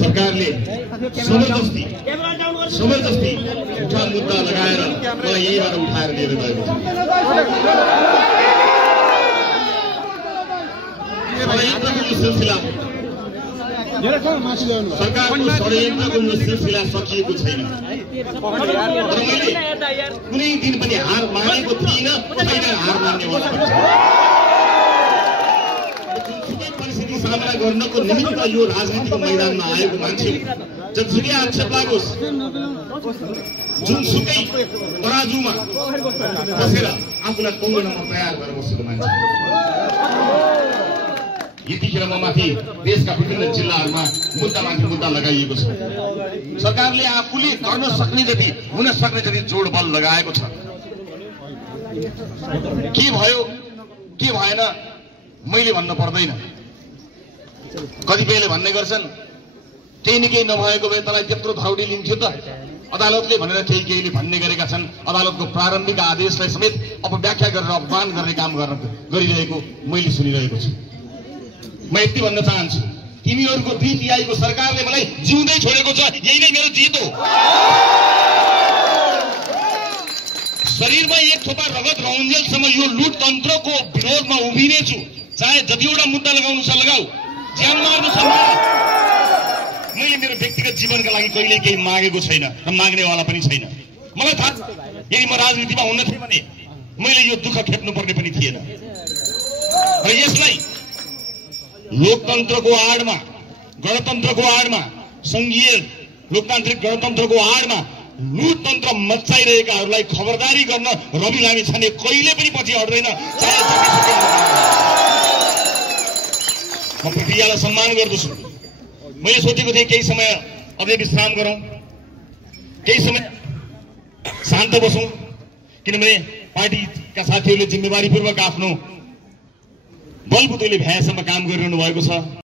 सरकारले जबरजस्ती झुटा मुद्दा लगाएर मलाई यहीबाट उठाएर लिएर गएको छ। षड्यन्त्रको सिलसिला सरकारको षड्यन्त्रको सिलसिला सकिएको छैन। मैले कुनै दिन पनि हार मानेको थिइनँ, हार मान्नेवाला जुनसुकै परिस्थिति सामना गर्नको निमित्त यो राजनीतिक मैदानमा आएको मान्छे जतिसुकै आक्षेप लागोस्, जुनसुकै तराजुमा बसेर आफूलाई तौलनमा तयार गरेर बसेको मान्छे। यतिखेर म माथि देशका विभिन्न जिल्लाहरूमा मुद्दामाथि मुद्दा लगाइएको छ। सरकारले आफूले गर्न सक्ने जति, हुन सक्ने जति जोड बल लगाएको छ। के भयो के भएन मैले भन्न पर्दैन। कतिपयले भन्ने गर्छन् केही न केही नभएको भए तँलाई त्यत्रो धौडी लिन्थ्यो त अदालतले भनेर केहीले भन्ने गरेका छन्। अदालतको प्रारम्भिक आदेशलाई समेत अपव्याख्या गरेर अपमान गर्ने काम गरिरहेको मैले सुनिरहेको छु। म यति भन्न चाहन्छु, तिमीहरूको 2 तिहाईको सरकारले मलाई जिउँदै छोडेको छ। यही नै मेरो जित हो। शरीरमा एक थोपा रगत रहन्जेलसम्म यो लुट तन्त्रको विरोधमा उभिनेछु। चाहे जतिवटा मुद्दा लगाउनु छ लगाऊ, ज्यान मार्नु छ मार। मैले मेरो व्यक्तिगत जीवनका लागि कहिल्यै केही मागेको छैन र माग्नेवाला पनि छैन। मलाई थाहा छ यदि म राजनीतिमा हुन्न थिएँ भने मैले यो दुःख खेप्नु पर्ने पनि थिएन। र यसलाई लोकतन्त्रको आडमा, गणतन्त्रको आडमा, संघीय लोकतान्त्रिक गणतन्त्रको आडमा लुटतन्त्र मचाइरहेकाहरूलाई खबरदारी गर्न रवि लामिछाने कहिले पनि पछि हट्दैन। म प्रक्रियालाई सम्मान गर्दछु। मैले सोचेको थिएँ केही समय अझै विश्राम गरौँ, केही समय शान्त बसौँ, किनभने पार्टीका साथीहरूले जिम्मेवारीपूर्वक आफ्नो बलबुतोले भ्याएसम्म काम गरिरहनु भएको छ।